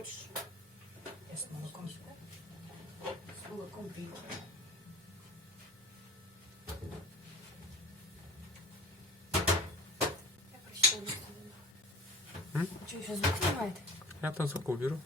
хочеш? Я з молоком. З молоком пійте. Что, еще звук снимает? Я то звук уберу.